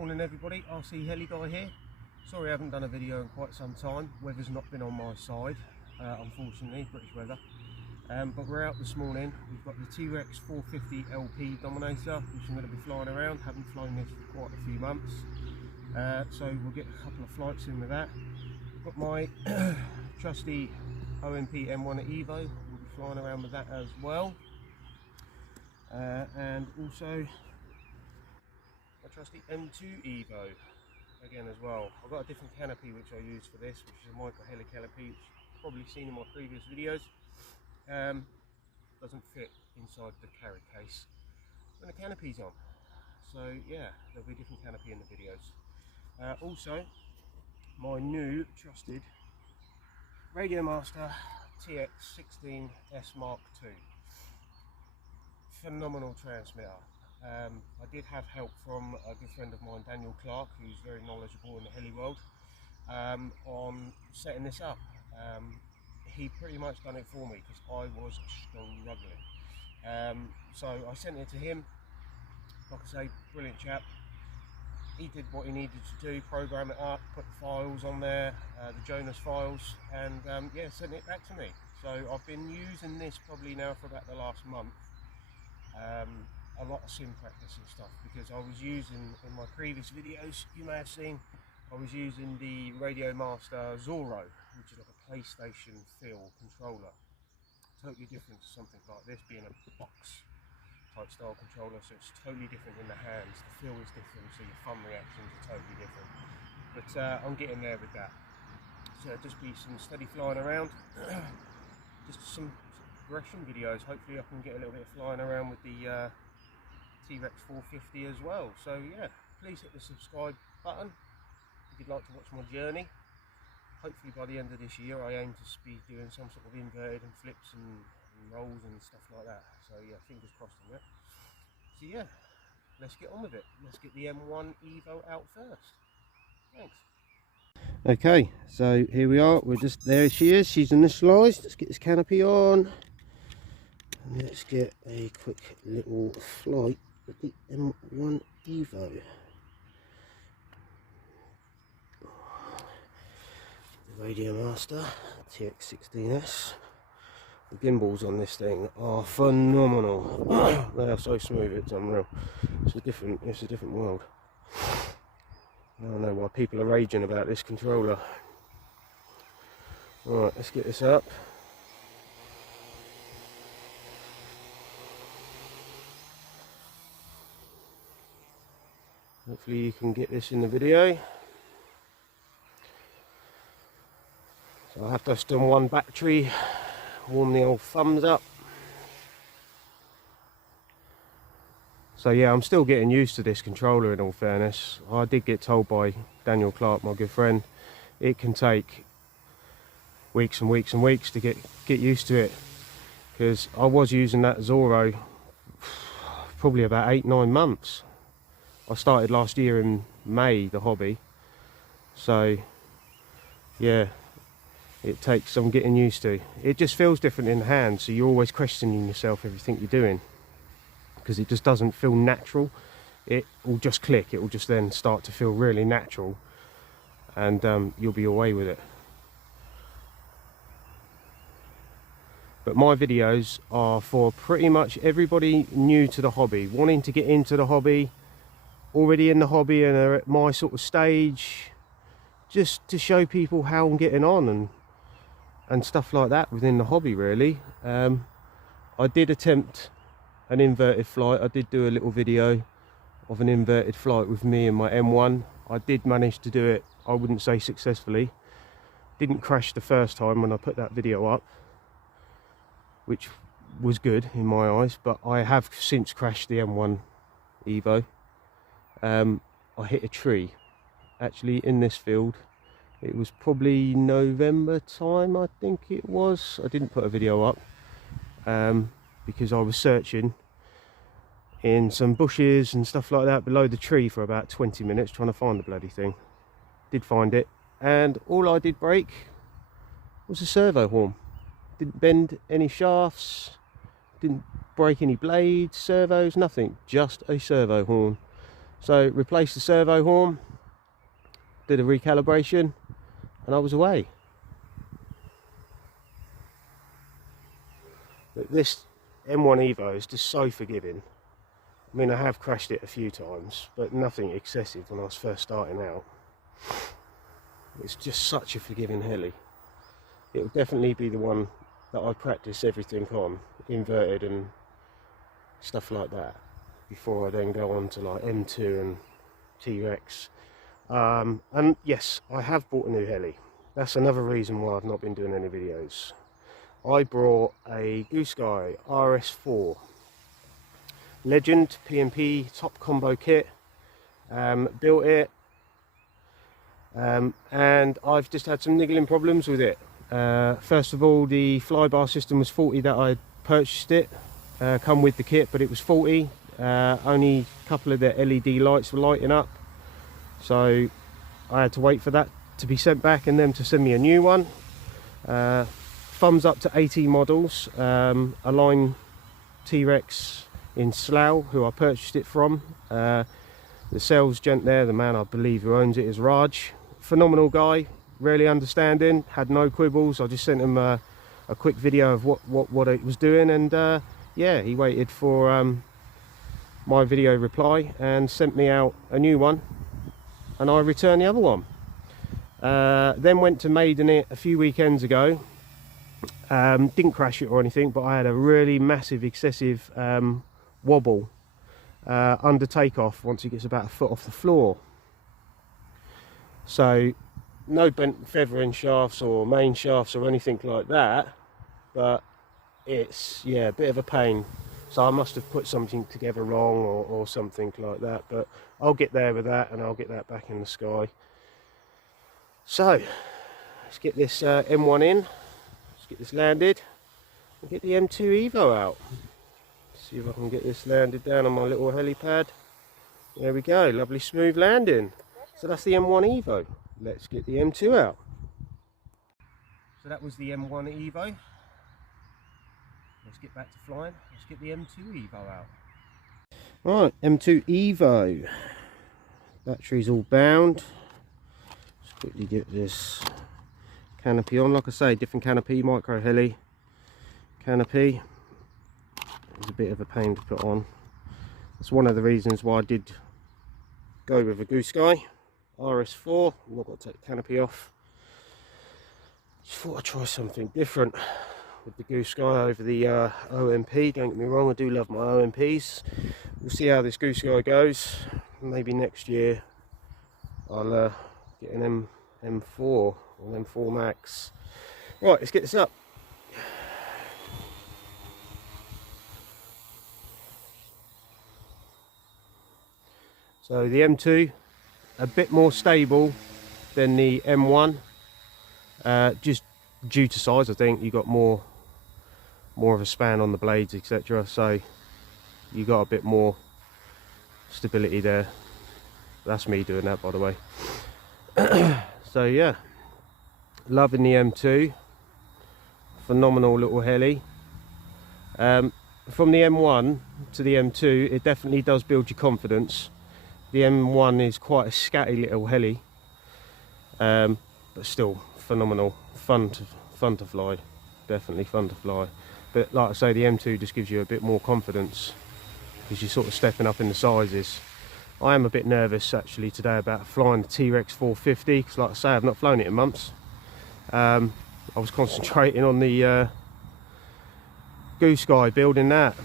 Morning everybody, RC Heli Guy here. Sorry I haven't done a video in quite some time. Weather's not been on my side, unfortunately, British weather. But we're out this morning. We've got the trex 450 LP Dominator, which I'm going to be flying around. Haven't flown this for quite a few months. So we'll get a couple of flights in with that. Got my trusty OMP M1 Evo. We'll be flying around with that as well. And also my trusty M2 Evo again as well. I've got a different canopy which I use for this, which is a micro heli canopy, which you've probably seen in my previous videos. Doesn't fit inside the carry case when the canopy's on. So yeah, there'll be a different canopy in the videos. Also, my new trusted Radiomaster TX16S Mark II. Phenomenal transmitter. I did have help from a good friend of mine, Daniel Clark, who's very knowledgeable in the heli world, on setting this up. He pretty much done it for me because I was struggling. So I sent it to him. Like I say, brilliant chap. He did what he needed to do, program it up, put the files on there, the Jonas files, and yeah, sent it back to me. So I've been using this probably now for about the last month. A lot of sim practice and stuff, because I was using, in my previous videos you may have seen, I was using the Radiomaster Zorro, which is like a PlayStation feel controller. Totally different to something like this, being a box type style controller, so it's totally different in the hands. The feel is different, so your thumb reactions are totally different. But I'm getting there with that. So just be some steady flying around, just some progression videos. Hopefully I can get a little bit of flying around with the trex 450 as well. So yeah, please hit the subscribe button if you'd like to watch my journey. Hopefully by the end of this year I aim to be doing some sort of inverted and flips and rolls and stuff like that. So yeah, fingers crossed on that. So yeah, let's get on with it. Let's get the M1 Evo out first. Thanks. Okay, so here we are. We're just, there she is. She's initialised. Let's get this canopy on. And let's get a quick little flight with the M1 Evo. The Radiomaster TX16S. The gimbals on this thing are phenomenal. They are so smooth, it's unreal. It's a different world. I don't know why people are raging about this controller. Alright, let's get this up. Hopefully you can get this in the video. So I have to still one battery, warm the old thumbs up. So yeah, I'm still getting used to this controller in all fairness. I did get told by Daniel Clark, my good friend, it can take weeks and weeks and weeks to get used to it. Because I was using that Zorro probably about 8-9 months. I started last year in May, the hobby. So yeah, it takes some getting used to. It just feels different in the hand, so you're always questioning yourself, everything you're doing, because it just doesn't feel natural. It will just click, it will just then start to feel really natural, and you'll be away with it. But my videos are for pretty much everybody new to the hobby, wanting to get into the hobby, already in the hobby and are at my sort of stage, just to show people how I'm getting on and stuff like that within the hobby really. I did attempt an inverted flight. I did do a little video of an inverted flight with me and my M1. I did manage to do it, I wouldn't say successfully. Didn't crash the first time when I put that video up, which was good in my eyes, but I have since crashed the M1 Evo. I hit a tree actually in this field. It was probably November time, I think it was. I didn't put a video up because I was searching in some bushes and stuff like that below the tree for about 20 minutes trying to find the bloody thing. Did find it, and all I did break was a servo horn. Didn't bend any shafts, didn't break any blades, servos, nothing, just a servo horn. So replaced the servo horn, did a recalibration, and I was away. But this M1 Evo is just so forgiving. I mean, I have crashed it a few times, but nothing excessive when I was first starting out. It's just such a forgiving heli. It will definitely be the one that I practice everything on, inverted and stuff like that, before I then go on to like M2 and Trex. And yes, I have bought a new heli. That's another reason why I've not been doing any videos. I brought a Goose Guy RS4 Legend P&P top combo kit, built it, and I've just had some niggling problems with it. First of all, the flybar system was faulty that I purchased it, come with the kit, but it was faulty. Only a couple of the LED lights were lighting up, so I had to wait for that to be sent back and them to send me a new one. Thumbs up to 80 models, a line Trex in Slough, who I purchased it from. The sales gent there, the man I believe who owns it, is Raj. Phenomenal guy, really understanding, had no quibbles. I just sent him a quick video of what it was doing, and yeah, he waited for my video reply and sent me out a new one, and I returned the other one. Then went to maiden it a few weekends ago. Didn't crash it or anything, but I had a really massive excessive wobble under takeoff once it gets about a foot off the floor. So no bent feathering shafts or main shafts or anything like that, but it's, yeah, a bit of a pain. So I must have put something together wrong or something like that, but I'll get there with that, and I'll get that back in the sky. So let's get this M1 in, let's get this landed, and get the M2 Evo out. See if I can get this landed down on my little helipad. There we go, lovely smooth landing. So that's the M1 Evo. Let's get the M2 out. So that was the M1 Evo. Let's get back to flying. Let's get the M2 Evo out. Right, M2 Evo. Battery's all bound. Let's quickly get this canopy on. Like I say, different canopy, micro heli canopy. It's a bit of a pain to put on. That's one of the reasons why I did go with a Goose Guy RS4. I'm not going to take the canopy off. Just thought I'd try something different with the Goose Guy over the OMP. Don't get me wrong, I do love my OMPs. We'll see how this Goose Guy goes. Maybe next year I'll get an M4 or M4 Max. Right, let's get this up. So the M2, a bit more stable than the M1, just due to size. I think you got more of a span on the blades, etc. So you got a bit more stability there. That's me doing that, by the way. So yeah, loving the M2. Phenomenal little heli. From the M1 to the M2, it definitely does build your confidence. The M1 is quite a scatty little heli, but still phenomenal, fun to fly, definitely fun to fly. But like I say, the M2 just gives you a bit more confidence because you're sort of stepping up in the sizes. I am a bit nervous actually today about flying the Trex 450 because, like I say, I've not flown it in months. I was concentrating on the Goose Guy, building that,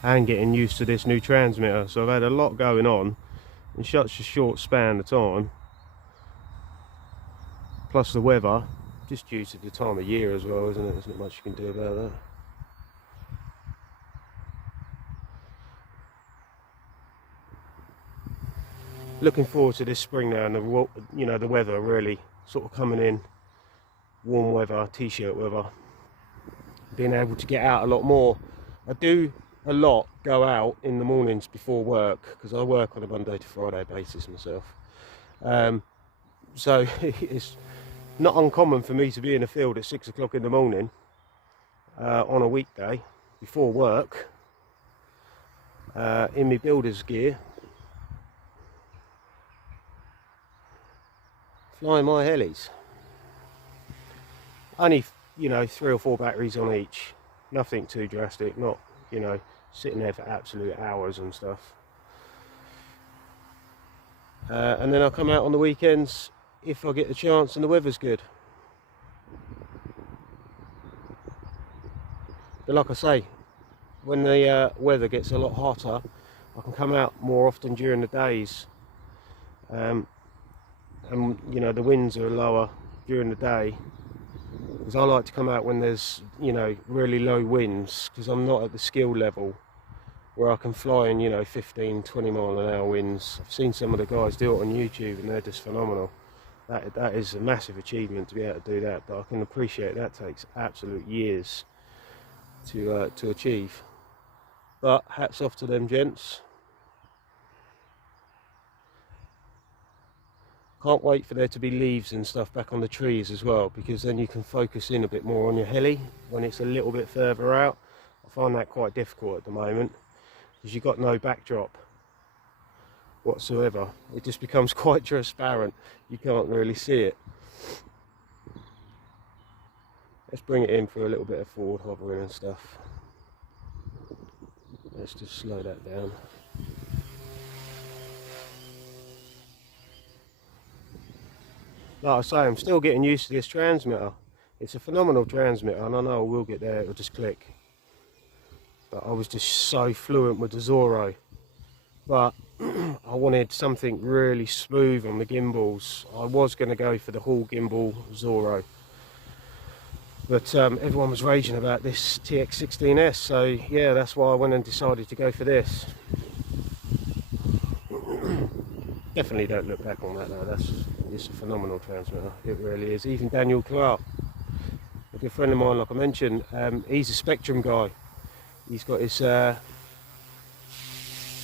and getting used to this new transmitter. So I've had a lot going on in such a short span of time, plus the weather, just due to the time of year as well, isn't it? There's not much you can do about that. Looking forward to this spring now, and the weather really sort of coming in, warm weather, t-shirt weather, being able to get out a lot more. I do a lot go out in the mornings before work because I work on a Monday to Friday basis myself, so it's not uncommon for me to be in the field at 6 o'clock in the morning on a weekday before work, in my builder's gear, flying my helis. Only, you know, 3 or 4 batteries on each. Nothing too drastic, not, you know, sitting there for absolute hours and stuff. And then I'll come out on the weekends if I get the chance and the weather's good. But like I say, when the weather gets a lot hotter, I can come out more often during the days. And you know, the winds are lower during the day, because I like to come out when there's, you know, really low winds, because I'm not at the skill level where I can fly in, you know, 15-20 mile an hour winds. I've seen some of the guys do it on YouTube and they're just phenomenal. That is a massive achievement to be able to do that, but I can appreciate that takes absolute years to achieve. But hats off to them gents. Can't wait for there to be leaves and stuff back on the trees as well, because then you can focus in a bit more on your heli when it's a little bit further out. I find that quite difficult at the moment, because you've got no backdrop whatsoever. It just becomes quite transparent. You can't really see it. Let's bring it in for a little bit of forward hovering and stuff. Let's just slow that down. Like I say, I'm still getting used to this transmitter. It's a phenomenal transmitter, and I know I will get there, it'll just click. But I was just so fluent with the Zorro. But I wanted something really smooth on the gimbals. I was going to go for the Hall gimbal Zorro. But everyone was raging about this TX16S, so yeah, that's why I went and decided to go for this. Definitely don't look back on that though, it's a phenomenal transmitter, it really is. Even Daniel Clark, a good friend of mine, like I mentioned, he's a Spectrum guy. He's got his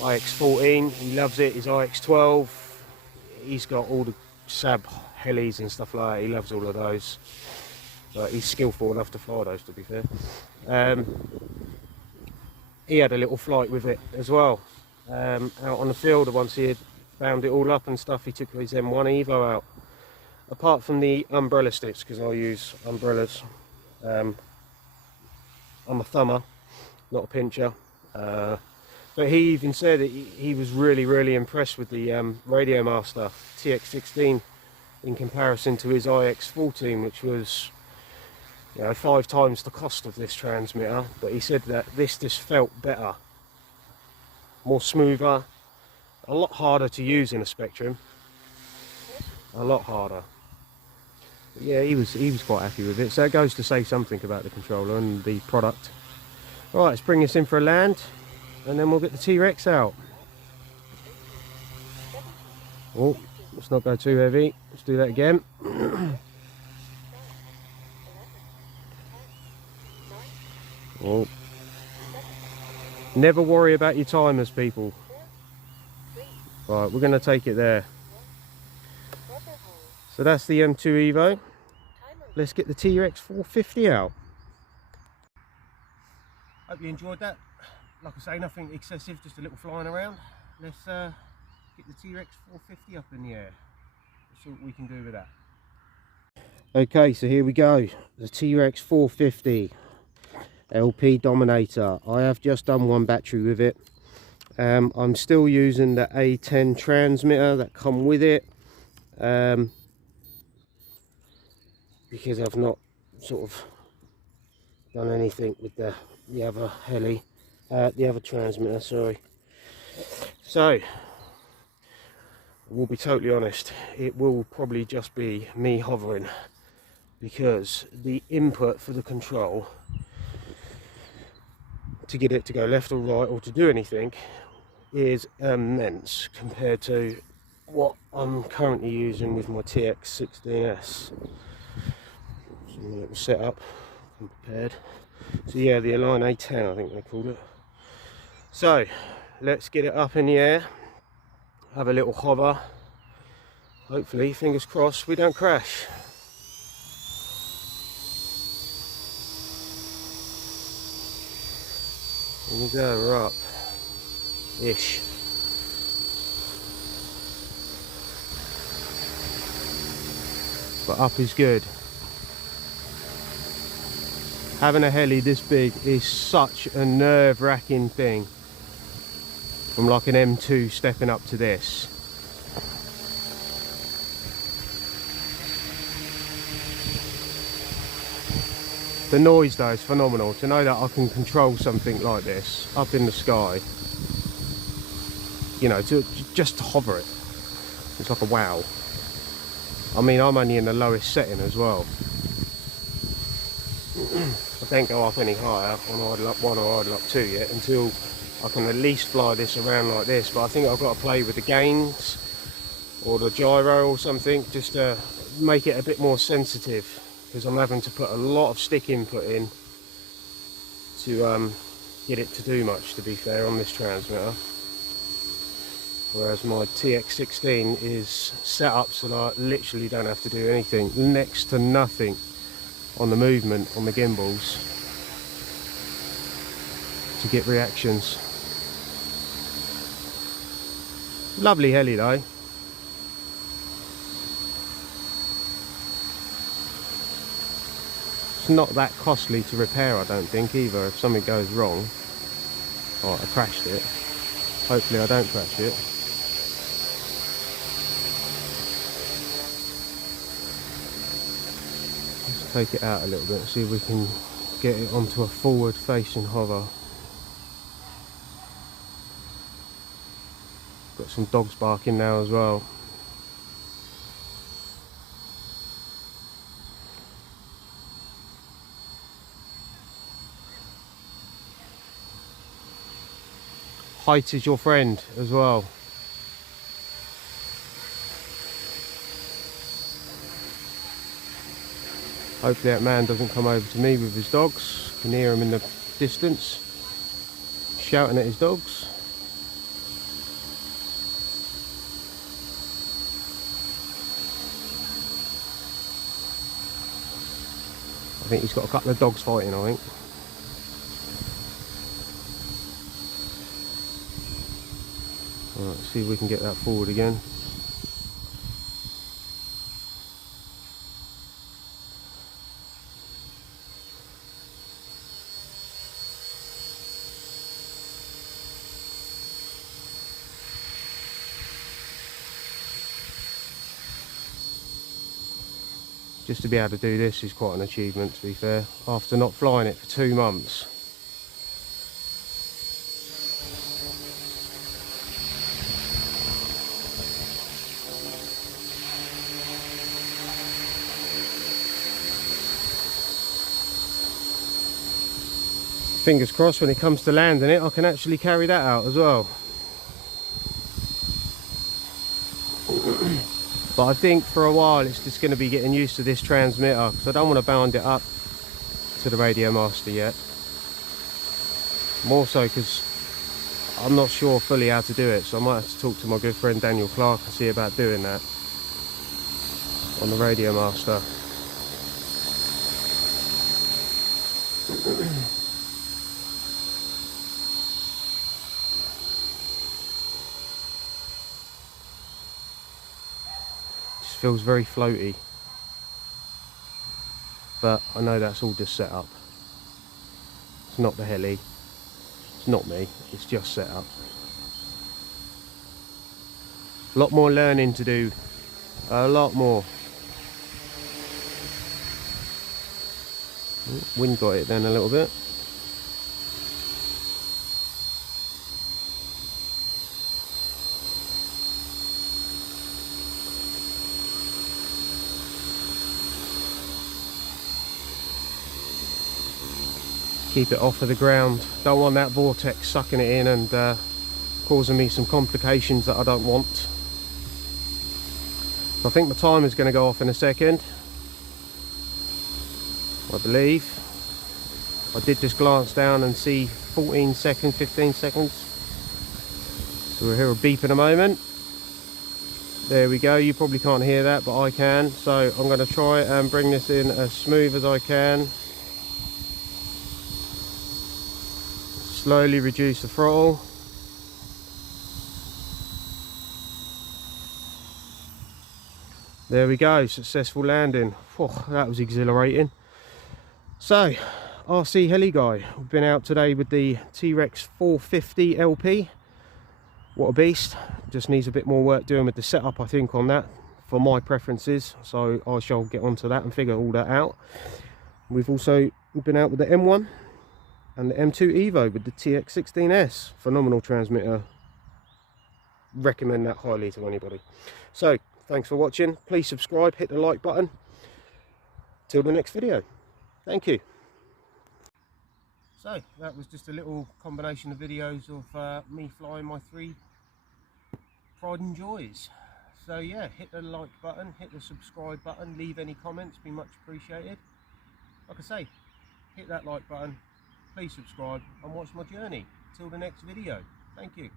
IX14, he loves it, his IX12, he's got all the Sab helis and stuff like that, he loves all of those. But he's skillful enough to fly those, to be fair. He had a little flight with it as well, out on the field. Once he had found it all up and stuff, he took his M1 Evo out. Apart from the umbrella sticks, because I use umbrellas. I'm a thumber, not a pincher. But he even said that he was really impressed with the Radiomaster TX16 in comparison to his IX14, which was, you know, 5 times the cost of this transmitter. But he said that this just felt better, more smoother, a lot harder to use in a Spectrum, a lot harder. But yeah, he was quite happy with it, so it goes to say something about the controller and the product. Right, let's bring this in for a land, and then we'll get the T-Rex out. Oh, let's not go too heavy. Let's do that again. Oh. Never worry about your timers, people. Right, we're going to take it there. So that's the M2 Evo. Let's get the T-Rex 450 out. Hope you enjoyed that. Like I say, nothing excessive, just a little flying around. Let's get the T-Rex 450 up in the air. Let's see what we can do with that. Okay, so here we go. The T-Rex 450 LP Dominator. I have just done one battery with it. I'm still using the A10 transmitter that come with it, because I've not sort of done anything with the other heli, the other transmitter, sorry. So, we'll be totally honest, it will probably just be me hovering, because the input for the control to get it to go left or right or to do anything is immense compared to what I'm currently using with my TX16S. So a little setup, I'm prepared. So yeah, the Align A10 I think they called it. So let's get it up in the air, have a little hover, hopefully, fingers crossed, we don't crash. Here we go, we're up. ish. But up is good. Having a heli this big is such a nerve-wracking thing. From like an M2 stepping up to this. The noise though is phenomenal. To know that I can control something like this up in the sky, you know, just to hover it, it's like a wow. I mean, I'm only in the lowest setting as well. I don't go up any higher on idle up 1 or idle up 2 yet, until I can at least fly this around like this. But I think I've got to play with the gains or the gyro or something, just to make it a bit more sensitive, because I'm having to put a lot of stick input in to get it to do much, to be fair, on this transmitter. Whereas my TX16 is set up so that I literally don't have to do anything, next to nothing on the movement on the gimbals, to get reactions. Lovely heli though. It's not that costly to repair, I don't think, either. If something goes wrong, oh, I crashed it. Hopefully I don't crash it. Let's take it out a little bit, see if we can get it onto a forward facing hover. Got some dogs barking now as well. Height is your friend as well. Hopefully that man doesn't come over to me with his dogs. You can hear him in the distance shouting at his dogs. I think he's got a couple of dogs fighting, I think. Right, let's see if we can get that forward again. Just to be able to do this is quite an achievement, to be fair, after not flying it for 2 months. Fingers crossed when it comes to landing it, I can actually carry that out as well. But I think for a while it's just going to be getting used to this transmitter, because I don't want to bound it up to the radiomaster yet. More so because I'm not sure fully how to do it, so I might have to talk to my good friend Daniel Clark and see about doing that on the radiomaster. Feels very floaty, but I know that's all just set up. It's not the heli, it's not me, it's just set up. A lot more learning to do, a lot more. Wind got it then a little bit. Keep it off of the ground. Don't want that vortex sucking it in and causing me some complications that I don't want. I think the timer's going to go off in a second, I believe. I did just glance down and see 14 seconds, 15 seconds. So we'll hear a beep in a moment. There we go. You probably can't hear that, but I can. So I'm going to try and bring this in as smooth as I can. Slowly reduce the throttle. There we go, successful landing. Whew, that was exhilarating. So, RC Heli guy, we've been out today with the T-Rex 450 LP. What a beast. Just needs a bit more work doing with the setup, I think, on that, for my preferences. So I shall get onto that and figure all that out. We've also been out with the M1 and the M2 Evo with the TX16S. Phenomenal transmitter. Recommend that highly to anybody. So, thanks for watching. Please subscribe, hit the like button. Till the next video. Thank you. So, that was just a little combination of videos of me flying my 3 pride and joys. So yeah, hit the like button, hit the subscribe button, leave any comments, be much appreciated. Like I say, hit that like button, please subscribe and watch my journey. Till the next video. Thank you.